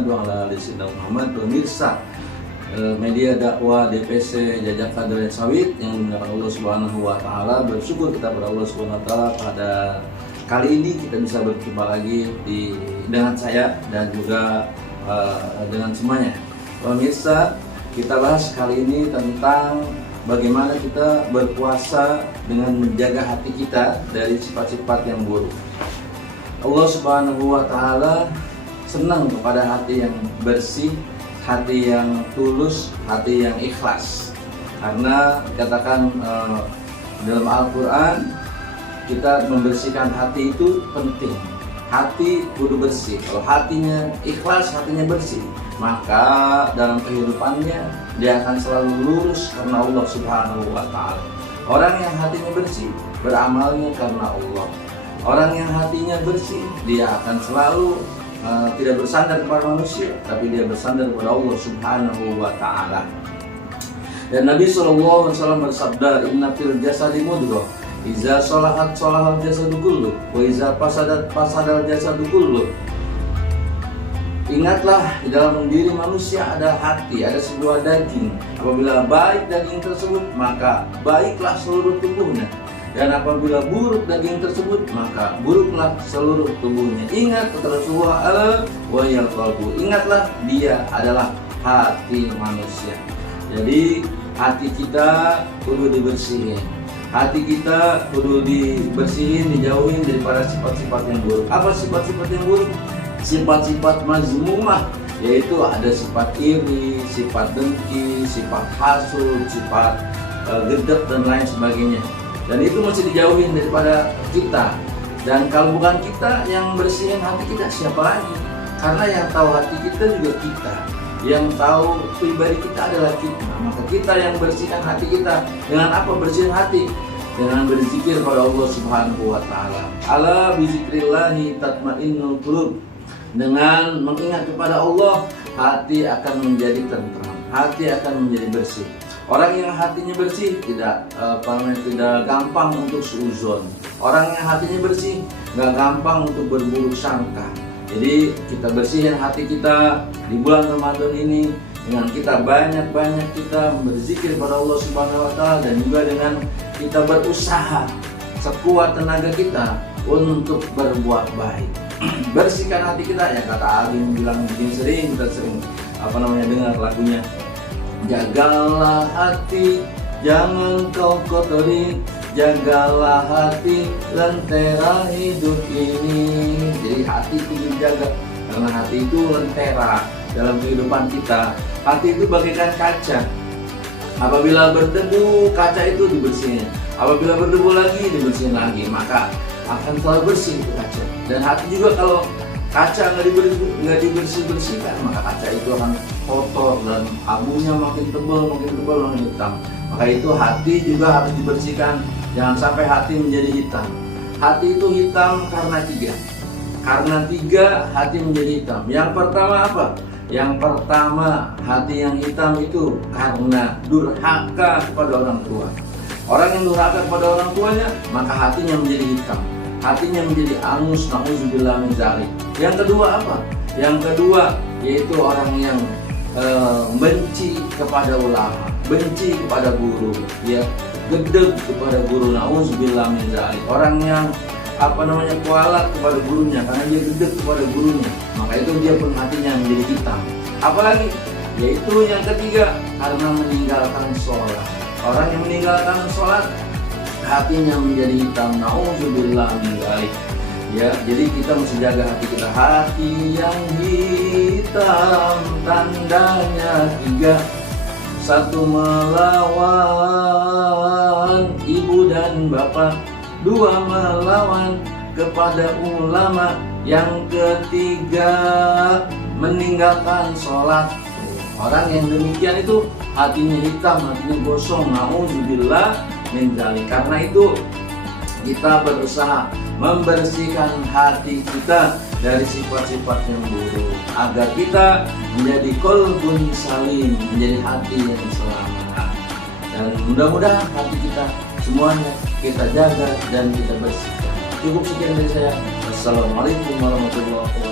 Muhammad wa ala ali sayyidina Muhammad. Pemirsa media dakwah DPC Jajak Kader Sawit yang dimuliakan Allah Subhanahu wa taala, bersyukur kita kepada Allah Subhanahu wa taala pada kali ini kita bisa berjumpa lagi dengan saya dan juga dengan semuanya. Pemirsa, kita bahas kali ini tentang bagaimana kita berpuasa dengan menjaga hati kita dari sifat-sifat yang buruk. Allah Subhanahu wa taala senang kepada hati yang bersih, hati yang tulus, hati yang ikhlas. Karena dikatakan dalam Al-Quran, kita membersihkan hati itu penting. Hati kudu bersih. Kalau hatinya ikhlas, hatinya bersih, maka dalam kehidupannya dia akan selalu lurus karena Allah Subhanahu wa taala. Orang yang hatinya bersih beramalnya karena Allah. Orang yang hatinya bersih, dia akan selalu tidak bersandar kepada manusia, tapi dia bersandar kepada Allah Subhanahu wa taala. Dan Nabi sallallahu alaihi wasallam bersabda, "Inna fil jasadi mudghah, iza shalahat shalahal jasadu kullu, wa iza fasadat fasadal jasadu kullu." Ingatlah, di dalam diri manusia ada hati, ada sebuah daging. Apabila baik daging tersebut, maka baiklah seluruh tubuhnya. Dan apabila buruk daging tersebut, maka buruklah seluruh tubuhnya. Ingat kata Rasulullah, wa yal qalbu. Ingatlah, dia adalah hati manusia. Jadi hati kita perlu dibersihin. Hati kita perlu dibersihin, dijauhin daripada sifat-sifat yang buruk. Apa sifat-sifat yang buruk? Sifat-sifat mazmumah, yaitu ada sifat iri, sifat dengki, sifat hasud, sifat gedek dan lain sebagainya. Dan itu mesti dijauhin daripada kita. Dan kalau bukan kita yang bersihin hati kita, siapa lagi? Karena yang tahu hati kita juga kita. Yang tahu pribadi kita adalah kita. Maka kita yang bersihkan hati kita. Dengan apa bersihin hati? Dengan berzikir pada Allah Subhanahu wa taala. Ala bizikrillahi tatmainnul qulub. Dengan mengingat kepada Allah, hati akan menjadi tentram, hati akan menjadi bersih. Orang yang hatinya bersih tidak gampang untuk suuzon. Orang yang hatinya bersih nggak gampang untuk berburuk sangka. Jadi kita bersihin hati kita di bulan Ramadan ini dengan kita banyak-banyak kita berzikir pada Allah Subhanahu wa taala, dan juga dengan kita berusaha sekuat tenaga kita untuk berbuat baik. Bersihkan hati kita, ya kata Agim bilang begini, kita sering dengar lagunya. Jagalah hati, jangan kau kotori. Jagalah hati, lentera hidup ini. Jadi hati itu dijaga, karena hati itu lentera dalam kehidupan kita. Hati itu bagaikan kaca. Apabila berdebu, kaca itu dibersihin. Apabila berdebu lagi, dibersihin lagi. Maka akan selalu bersih itu kaca. Dan hati juga kalau kaca nggak dibersihkan, maka kaca itu akan kotor dan abunya makin tebal, makin hitam. Maka itu hati juga harus dibersihkan, jangan sampai hati menjadi hitam. Hati itu hitam karena tiga hati menjadi hitam. Yang pertama apa? Yang pertama, hati yang hitam itu karena durhaka kepada orang tua. Orang yang durhaka kepada orang tuanya, maka hatinya menjadi hitam, hatinya menjadi angus, na'udzubillah min dzalik. Yang kedua apa? Yang kedua yaitu orang yang benci kepada ulama, benci kepada guru, ya, gedeg kepada guru, na'udzubillah min dzalik. Orang yang kualat kepada gurunya karena dia gedeg kepada gurunya, maka itu dia pun hatinya menjadi hitam. Apalagi yaitu yang ketiga, karena meninggalkan sholat. Orang yang meninggalkan sholat, hatinya menjadi hitam, na'udzubillah min dzalik. Ya, jadi kita mesti jaga hati kita. Hati yang hitam tandanya tiga. Satu, melawan ibu dan bapak. Dua, melawan kepada ulama. Yang ketiga, meninggalkan sholat. Orang yang demikian itu hatinya hitam, hatinya gosong, na'udzubillah min dzalik. Karena itu kita berusaha membersihkan hati kita dari sifat-sifat yang buruk, agar kita menjadi qalbun salim, menjadi hati yang selamat. Dan mudah-mudahan hati kita semuanya kita jaga dan kita bersihkan. Cukup sekian dari saya. Assalamualaikum warahmatullahi wabarakatuh.